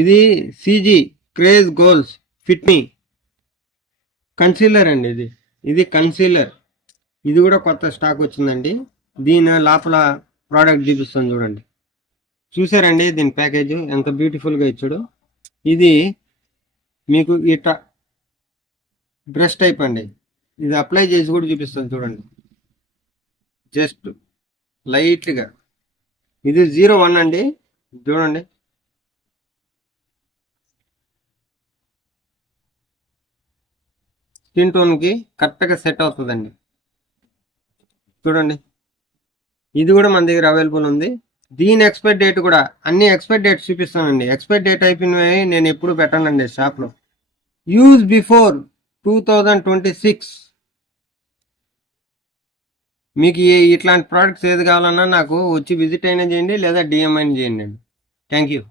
ఇది సిజీ craze goals fit మీ concealer అండి. ఇది కన్సీలర్. ఇది కూడా కొత్త స్టాక్ వచ్చిందండి. దీని లోపల ప్రోడక్ట్ చూపిస్తాను చూడండి. చూసారండి దీని ప్యాకేజ్ ఎంత బ్యూటిఫుల్గా ఇచ్చాడు. ఇది మీకు ఇట్లా బ్రష్ టైప్ అండి. ఇది అప్లై చేసి కూడా చూపిస్తాను చూడండి. జస్ట్ లైట్గా. ఇది 01 అండి. చూడండి స్కిన్ టోన్కి కరెక్ట్గా సెట్ అవుతుందండి. చూడండి ఇది కూడా మన దగ్గర అవైలబుల్ ఉంది. దీని ఎక్స్పైర్ డేట్ కూడా అన్ని ఎక్స్పైర్ డేట్ చూపిస్తానండి. ఎక్స్పైర్ డేట్ అయిపోయినవి నేను ఎప్పుడు పెట్టానండి షాప్లో. Use before 2026. మీకు ఇట్లాంటి ప్రోడక్ట్స్ ఏది కావాలన్నా నాకు వచ్చి విజిట్ అయినా చేయండి లేదా డిఎం అయినా చేయండి. Thank you.